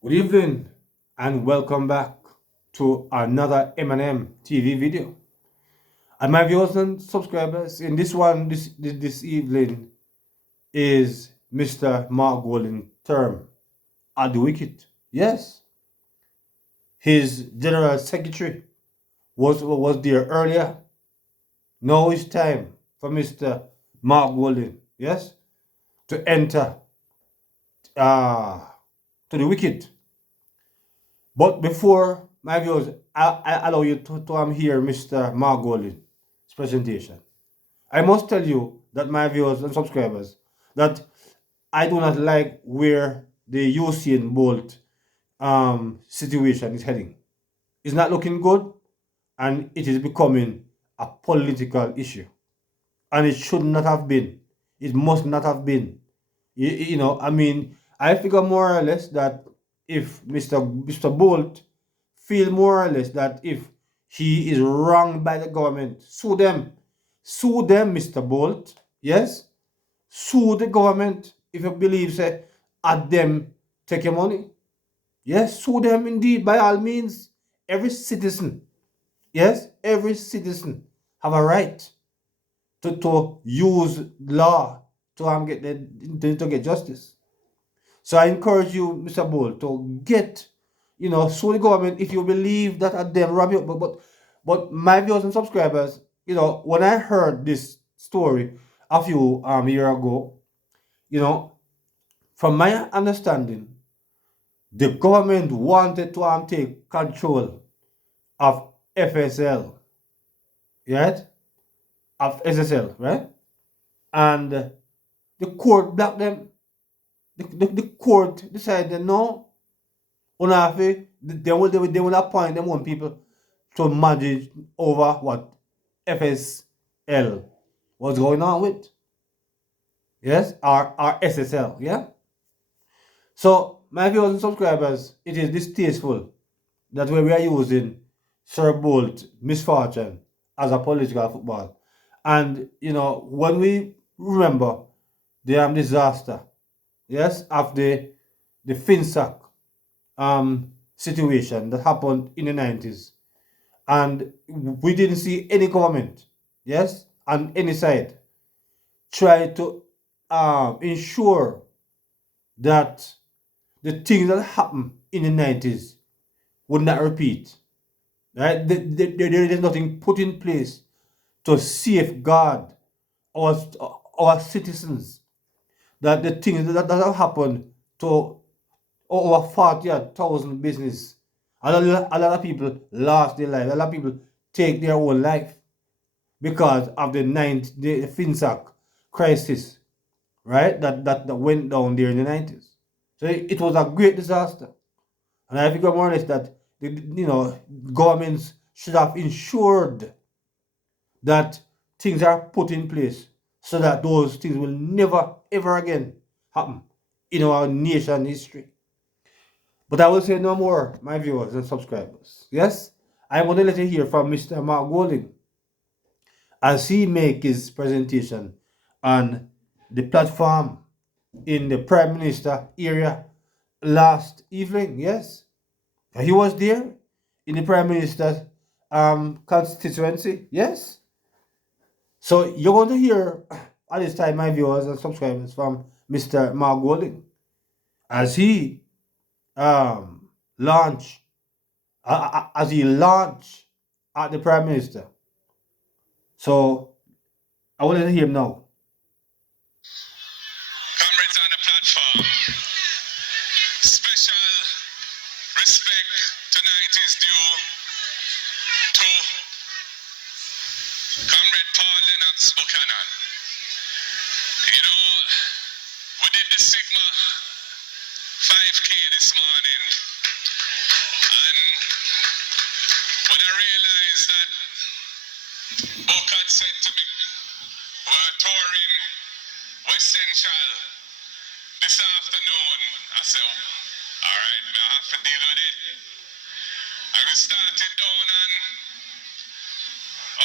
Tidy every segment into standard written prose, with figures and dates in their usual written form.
Good evening and welcome back to another M&M TV video. And my viewers and subscribers, in this one this evening is Mr. Mark Golden term at the wicket. Yes, his general secretary was there earlier. Now it's time for Mr. Mark Golden, yes, to enter uh, to the wicket. But before my viewers, I allow you to hear Mr. Mark Golden's presentation. I must tell you that my viewers and subscribers that I do not like where the Usain Bolt situation is heading. It's not looking good, and it is becoming a political issue, and it should not have been. It must not have been. I mean, I figure more or less that if Mr. Bolt feel more or less that if he is wronged by the government, sue them, Mr. Bolt. Yes, sue the government if you believe say at them take your money. Yes, sue them indeed by all means. Every citizen, yes, every citizen have a right to use law to to get justice. So I encourage you, Mr. Bull, to get, sue the government if you believe that at them rob you. But my viewers and subscribers, when I heard this story a few year ago, you know, from my understanding, the government wanted to take control of FSL, right? Of SSL, right? And the court blocked them. The court decided no, unafi they will appoint them one people to manage over what FSL was going on with. Yes, our SSL, yeah. So my viewers and subscribers, it is distasteful that we are using Sir Bolt misfortune as a political football. And when we remember the disaster, yes, of the FinSac situation that happened in the 90s. And we didn't see any government, yes, on any side try to ensure that the things that happened in the 90s would not repeat. Right? There is nothing put in place to safeguard our, our citizens, that the things that have happened to over 40,000 business. A lot of people lost their life. A lot of people take their own life because of the FinSac crisis, right? That went down there in the 90s. So it was a great disaster. And I think more or less that governments should have ensured that things are put in place so that those things will never ever again happen in our nation history. But I will say no more, my viewers and subscribers. Yes, I want to let you hear from Mr. Mark Golding as he make his presentation on the platform in the Prime Minister area last evening. Yes, he was there in the Prime Minister's constituency. Yes, so you're going to hear at this time, my viewers and subscribers, from Mr. Mark Golding as he launch as he launched at the Prime Minister. So I want to hear him now. Comrades on the platform, special respect tonight is due to Comrade Paul Lennox Buchanan. You know, we did the Sigma 5K this morning, and when I realized that Buck had said to me, we're touring West Central this afternoon, I said, all right, I have to deal with it. And we started down on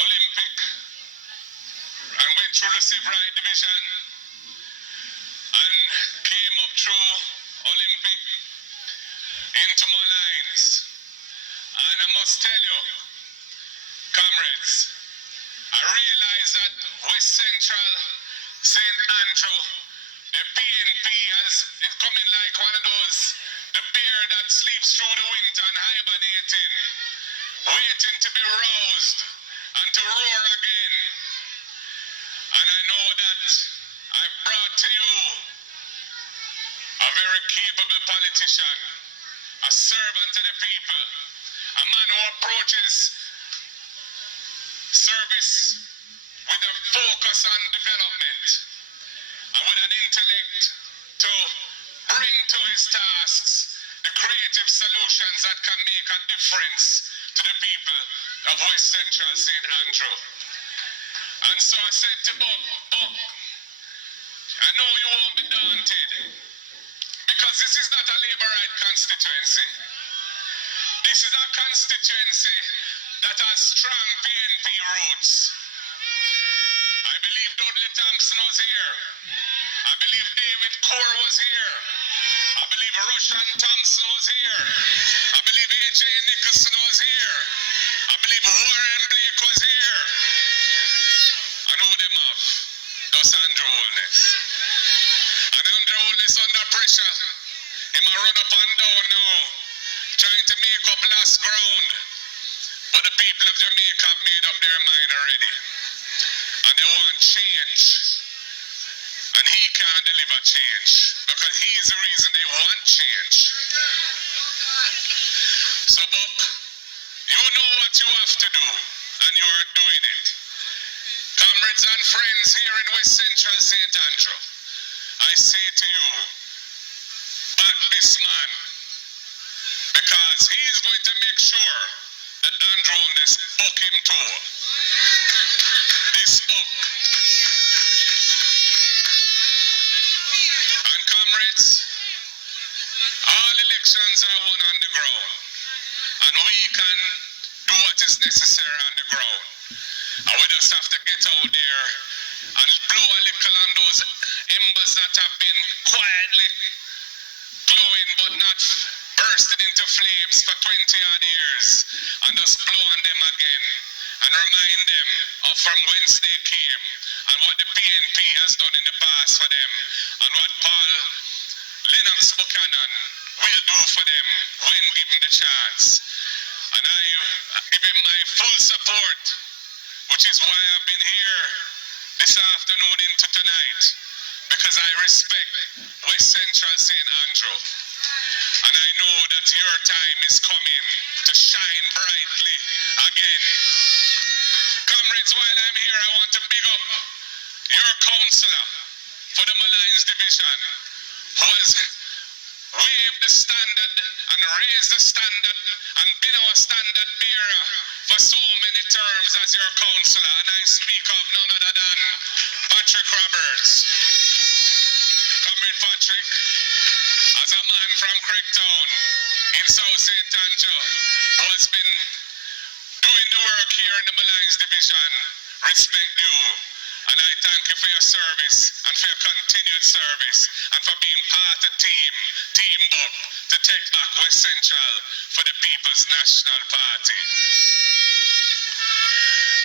Olympic and went through the Civil Rights Division and came up through Olympic into my lines. And I must tell you, comrades, I realize that West Central, St. Andrew, the PNP is coming like one of those, the bear that sleeps through the winter and hibernating, waiting to be roused and to roar again. And I know that I've brought to you a very capable politician, a servant of the people, a man who approaches service with a focus on development and with an intellect to bring to his tasks the creative solutions that can make a difference to the people of West Central St. Andrew. And so I said to Buck, I know you won't be daunted, because this is not a Labour right constituency. This is a constituency that has strong PNP roots. I believe Dudley Thompson was here. I believe David Core was here. I believe Rushan Thompson was here. I believe A.J. Nicholson was here. I believe Warren Blake was here. I know them have. Those Andrew Holness. And Andrew Holness under pressure. He might run up and down now, trying to make up lost ground. But the people of Jamaica have made up their mind already. And they want change. And he can't deliver change, because he is the reason they want change. So Buck, you know what you have to do, and you are doing it. Comrades and friends here in West Central St. Andrew, I say to you, back this man, because he is going to make sure that Andrew Holness buck him too. This buck. And comrades, all elections are won on the ground, and we can do what is necessary on the ground. And we just have to get out there and blow a little on those embers that have been quietly glowing but not bursting into flames for 20 odd years, and just blow on them again and remind them of from whence they came and what the PNP has done in the past for them and what Paul Lennox Buchanan will do for them when given the chance. And I give him my full support, which is why I've been here this afternoon into tonight, because I respect West Central St. Andrew. And I know that your time is coming to shine brightly again. Comrades, while I'm here, I want to big up your councillor for the Malines Division, who has waved the standard and raised the standard and been our standard bearer for so many terms as your councillor. And I speak of none other than Patrick Roberts. Comrade Patrick, as a man from Craigtown in South St. Andrew, who has been doing the work here in the Malines Division, respect you. And I thank you for your service and for your continued service and for being part of Team Buck, to take back West Central for the People's National Party.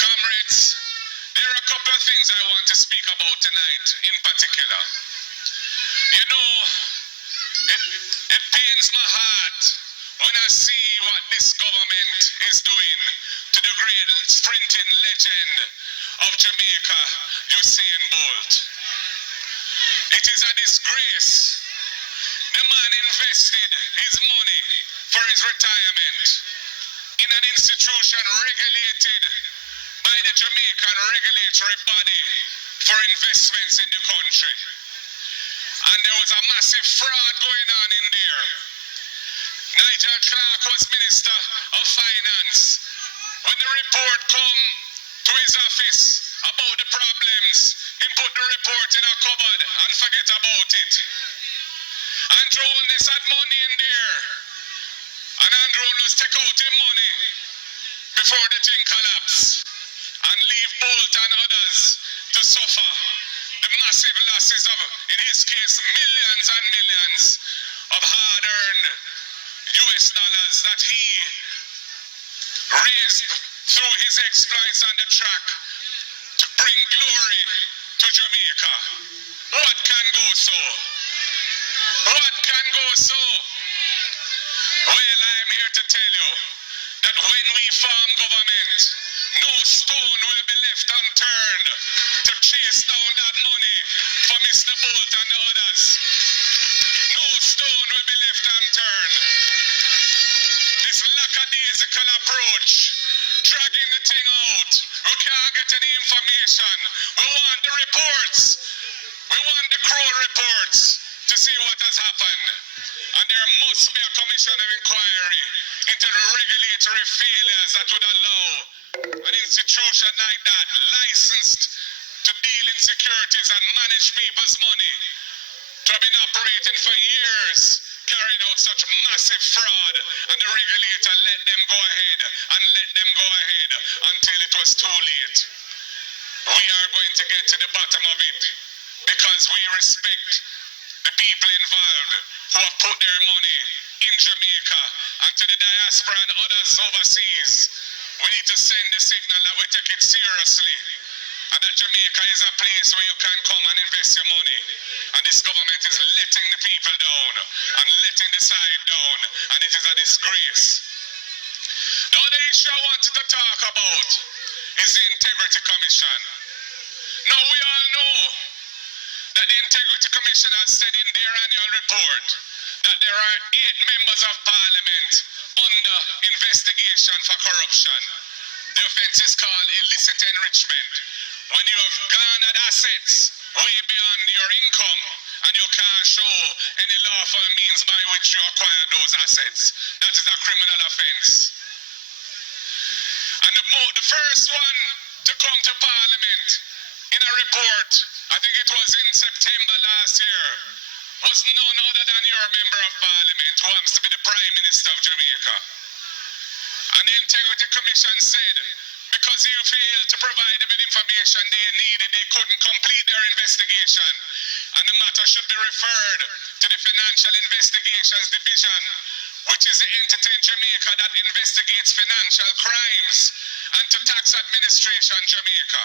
Comrades, there are a couple of things I want to speak about tonight in particular. You know, it pains my heart when I see what this government is doing to the great sprinting legend of Jamaica, Usain Bolt. It is a disgrace. The man invested his money for his retirement in an institution regulated by the Jamaican regulatory body for investments in the country. And there was a massive fraud going on in there. Nigel Clark was Minister of Finance. When the report come to his office about the problems, he put the report in a cupboard and forget about it. Andrew Holness had money in there, and Andrew Holness take out his money before the thing collapse and leave Bolt and others to suffer the massive losses of, in his case, millions and millions of hard-earned US dollars that he raised through his exploits on the track to bring glory to Jamaica. What can go so? What can go so? Well, I'm here to tell you that when we form government, no stone will be left unturned to chase down that money for Mr. Bolt and the others. No stone will be left unturned. This lackadaisical approach, dragging the thing out, we can't get any information. We want the reports. We want the crew reports to see what has happened. And there must be a commission of inquiry into the regulatory failures that would allow an institution like that, licensed to deal in securities and manage people's money, to have been operating for years, carrying out such massive fraud, and the regulator let them go ahead and let them go ahead until it was too late. We are going to get to the bottom of it because we respect the people involved who have put their money in Jamaica, and to the diaspora and others overseas. We need to send the signal that we take it seriously, and that Jamaica is a place where you can come and invest your money. And this government is letting the people down and letting the side down, and it is a disgrace. Now the issue I wanted to talk about is the Integrity Commission. Now we all know that the Integrity Commission has said in their annual report that there are 8 members of Parliament under investigation for corruption. The offense is called illicit enrichment. When you have garnered assets way beyond your income and you can't show any lawful means by which you acquire those assets, that is a criminal offense. And the first one to come to Parliament in a report, I think it was in September last year, was none other than your member of Parliament, who happens to be the Prime Minister of Jamaica. And the Integrity Commission said, because you failed to provide them with information they needed, they couldn't complete their investigation. And the matter should be referred to the Financial Investigations Division, which is the entity in Jamaica that investigates financial crimes, and to Tax Administration Jamaica.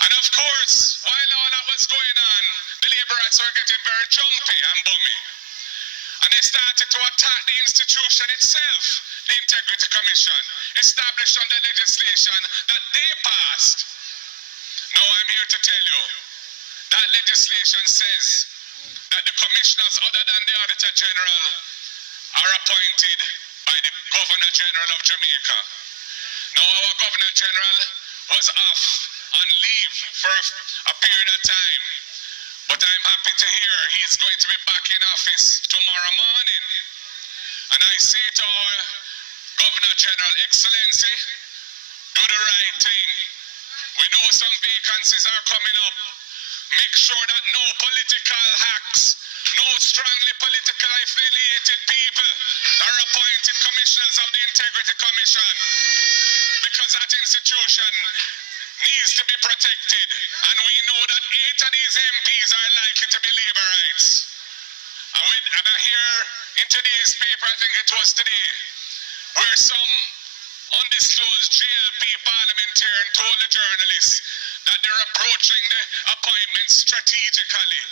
And of course, while all that was going on, the Labourites were getting very jumpy and bummy. And they started to attack the institution itself, the Integrity Commission, established under legislation that they passed. Now I'm here to tell you that legislation says that the commissioners other than the Auditor General are appointed by the Governor General of Jamaica. Now our Governor General was off on leave for a period of time, but I'm happy to hear he's going to be back in office tomorrow morning. And I say to our Governor General, Excellency, do the right thing. We know some vacancies are coming up. Make sure that no political hacks, no strongly politically affiliated people are appointed commissioners of the Integrity Commission, because that institution needs to be protected. And we know that 8 of these MPs are likely to be Labourites. And I hear in today's paper, I think it was today, where some undisclosed JLP parliamentarian told the journalists that they're approaching the appointment strategically.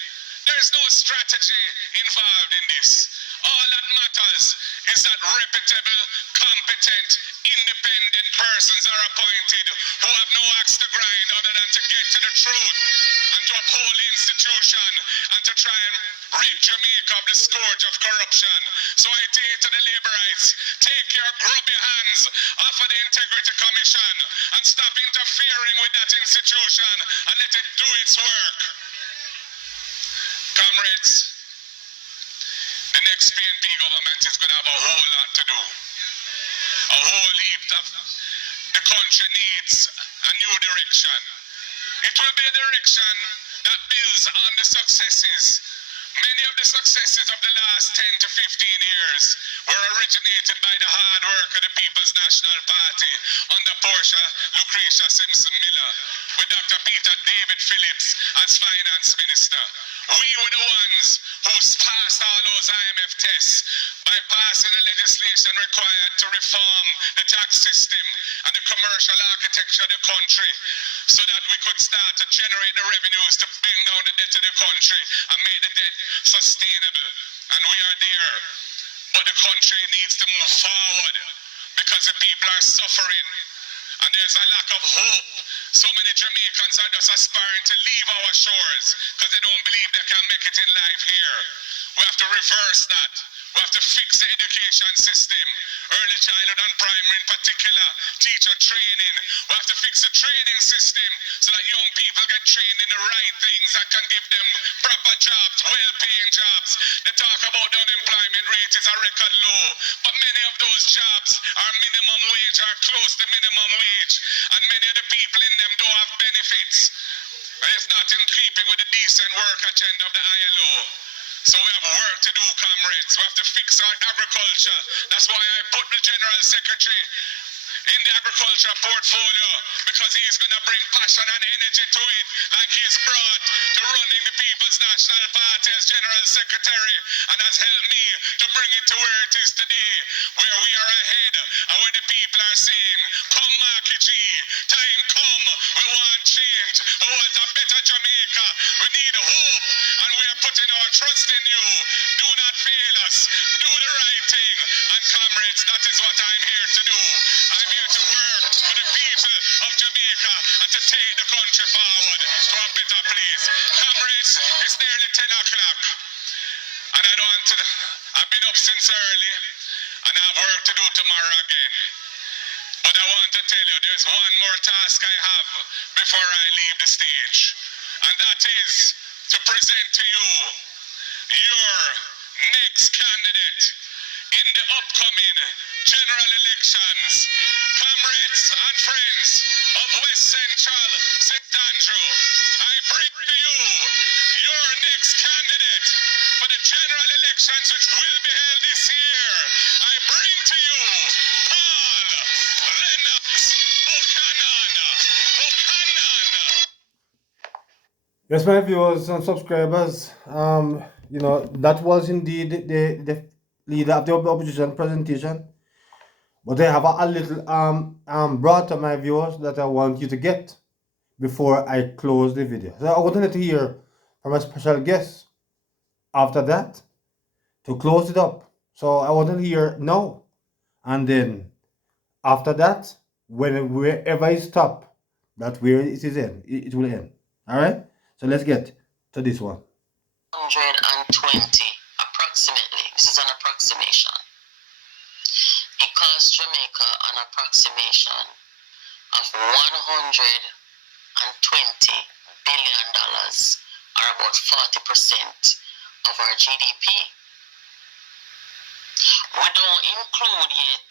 There's no strategy involved in this. All that matters is that reputable, competent, independent persons are appointed who have no axe to grind other than to get to the truth and to uphold the institution and to try and rid Jamaica of the scourge of corruption. So I say to the Labourites, take your grubby hands off of the Integrity Commission and stop interfering with that institution and let it do its work. Comrades, the next PNP government is going to have a whole lot to do. A whole heap of the country needs a new direction. It will be a direction that builds on the successes. Many of the successes of the last 10 to 15 years were originated by the hard work of the People's National Party under Portia Lucretia Simpson Miller, with Dr. Peter David Phillips as Finance Minister. We were the ones who passed all those IMF tests by passing the legislation required to reform the tax system and the commercial architecture of the country so that we could start to generate the revenues to bring down the debt of the country and make the debt sustainable. And we are there. But the country needs to move forward because the people are suffering and there's a lack of hope. So many Jamaicans are just aspiring to leave our shores because they don't believe they can make it in life here. We have to reverse that. We have to fix the education system, early childhood and primary in particular, teacher training. We have to fix the training system so that young people get trained in the right things that can give them proper jobs, well-paying jobs. They talk about the unemployment rate is a record low, but many of those jobs are minimum wage or close to minimum wage, and many of the people in them don't have benefits. And it's not in keeping with the decent work agenda of the ILO. So we have work to do, comrades. We have to fix our agriculture. That's why I put the General Secretary in the agriculture portfolio, because he's going to bring passion and energy to it, like he's brought to running the People's National Party as General Secretary, and has helped me to bring it to where it is today, where we are ahead, and where the people are saying, come Marky G, time come, we want change, we want a better Jamaica, we need hope, and we are putting our trust in you. Do not fail us, do the right thing, and comrades, that is what I'm here to do. I'm here to work for the people of Jamaica and to take the country forward to a better place. Comrades, it's nearly 10 o'clock, and I don't want to, I've been up since early, and I have work to do tomorrow again. But I want to tell you, there's one more task I have before I leave the stage, and that is to present to you your next candidate in the upcoming general elections. Comrades and friends of West Central St. Andrew, I bring to you your next candidate for the general elections which will be held this year. I bring to you Paul Lennox Buchanan. Yes, my viewers and subscribers, that was indeed the leader of the opposition presentation. But I have a little brought to my viewers that I want you to get before I close the video. So I wanted to hear from a special guest after that to close it up. So I want to hear now, and then after that, wherever I stop, that's where it is in. It will end. All right. So let's get to this one. 120 approximately. This is an approximation. It cost Jamaica an approximation of $120 billion, or about 40% of our GDP. We don't include yet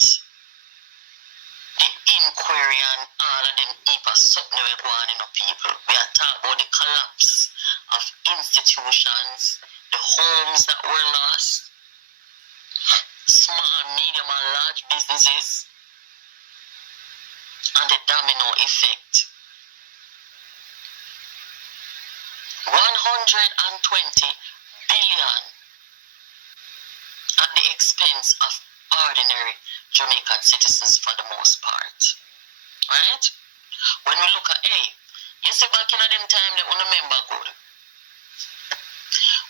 the inquiry and all of them heap of something we're going on people. We are talking about the collapse of institutions, the homes that were lost, small, medium, and large businesses, and the domino effect. 120 billion at the expense of ordinary Jamaican citizens for the most part. Right? When we look at, you see back in them time that we remember good.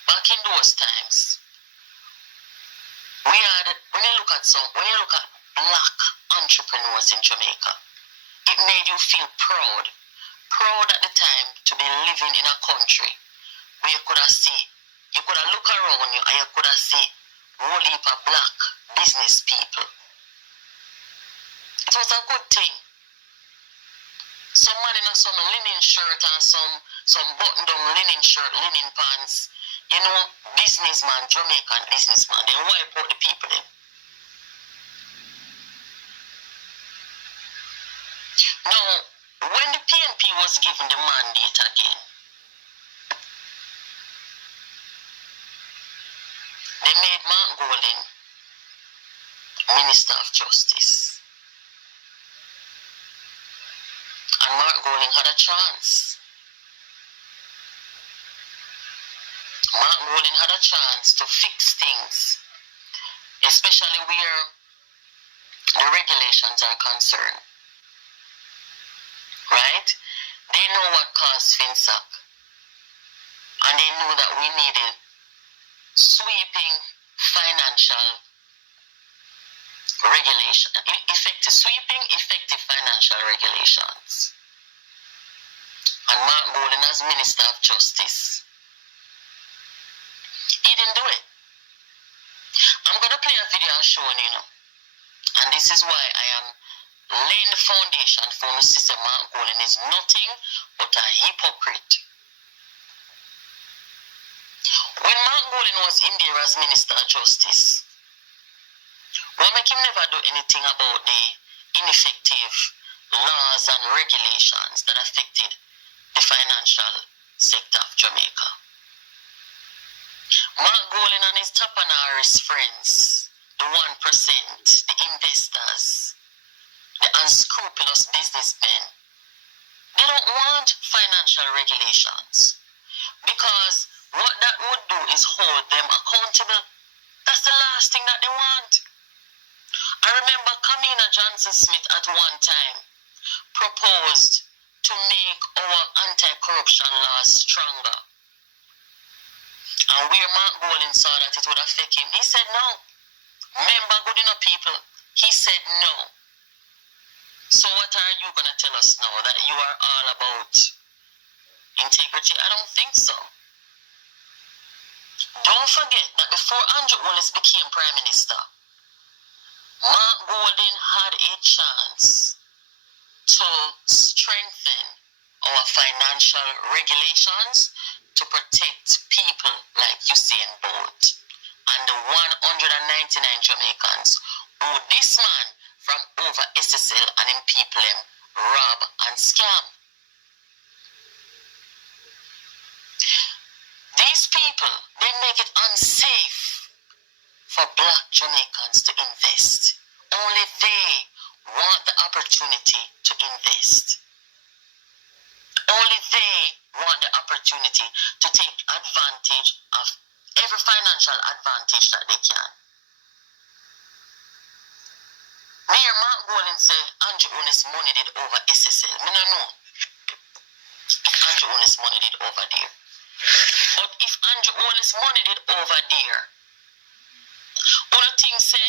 Back in those times, when you look at black entrepreneurs in Jamaica, it made you feel proud at the time to be living in a country where you could have look around you and you could have see whole heap of black business people. It was a good thing. Some man in some linen shirt and some button down linen shirt, linen pants, businessman, Jamaican businessman, they wipe out the people then. Now, when the PNP was given the mandate again, they made Mark Golding Minister of Justice. And Mark Golding had a chance. Mark Golding had a chance to fix things, especially where the regulations are concerned. Right? They know what caused FinSac. And they knew that we needed sweeping financial regulation, effective financial regulations. And Mark Golden, as Minister of Justice, he didn't do it. I'm going to play a video showing you, and this is why I am laying the foundation for Mr. Mark Golden is nothing but a hypocrite. When Mark Golden was in there as Minister of Justice, what make him never do anything about the ineffective laws and regulations that affected the financial sector of Jamaica? Mark Golden and his Tapanari's friends, the 1%, the investors, the unscrupulous businessmen, they don't want financial regulations because what that would do is hold them accountable. That's the last thing that they want. I remember Kamina Johnson-Smith at one time proposed to make our anti-corruption laws stronger. And where Mark Golden saw that it would affect him, he said no. Remember, good enough people, he said no. So what are you going to tell us now? That you are all about integrity? I don't think so. Don't forget that before Andrew Wallace became Prime Minister, Mark Golden had a chance to strengthen our financial regulations to protect people like Usain Bolt and the 199 Jamaicans who this man from over SSL and him people him rob and scam. These people, they make it unsafe for black Jamaicans to invest. Only they want the opportunity to invest. Only they want the opportunity to take advantage of every financial advantage that they can. Mayor Mark Golden said Andrew Onis money did over SSL. I don't know if Andrew Onis money did over there. But if Andrew Onis money did over there, one thing say,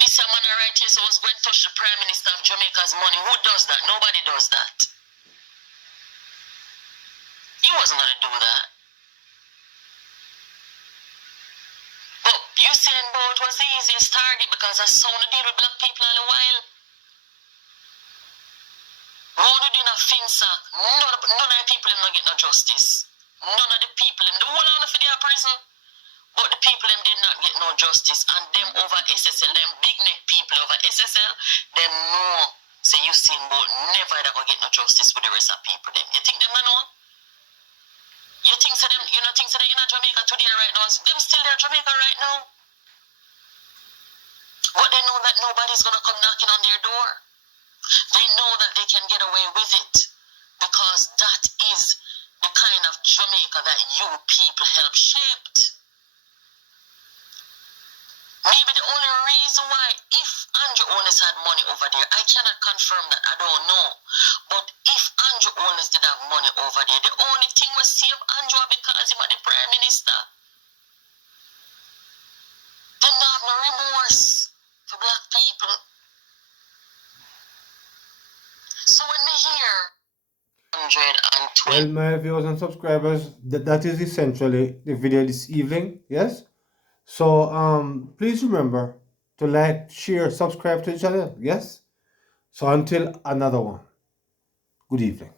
this man right here so was going to touch the Prime Minister of Jamaica's money. Who does that? Nobody does that. He wasn't going to do that. But Usain Bolt was the easiest target because I saw to deal with black people all the while. Road within a FinSac, none of the people them not get no justice. None of the people them, the whole of their prison. But the people them did not get no justice. And them over SSL, them big neck people over SSL, them know say Usain Bolt never ever get no justice with the rest of people them. You think them not know? You think so them, you know, think so they in Jamaica today right now, them still there in Jamaica right now. But they know that nobody's gonna come knocking on their door. They know that they can get away with it because that is the kind of Jamaica that you people help shaped. Maybe the only reason why, if Andrew Onis had money over there, I cannot confirm that, I don't know. But if Andrew Onis did have money over there, the only thing was save Andrew because he was the Prime Minister. They don't have no remorse for black people. So when they hear 120... Well, my viewers and subscribers, that is essentially the video this evening. Yes. So please remember to like, share, subscribe to the channel. Yes. So until another one. Good evening.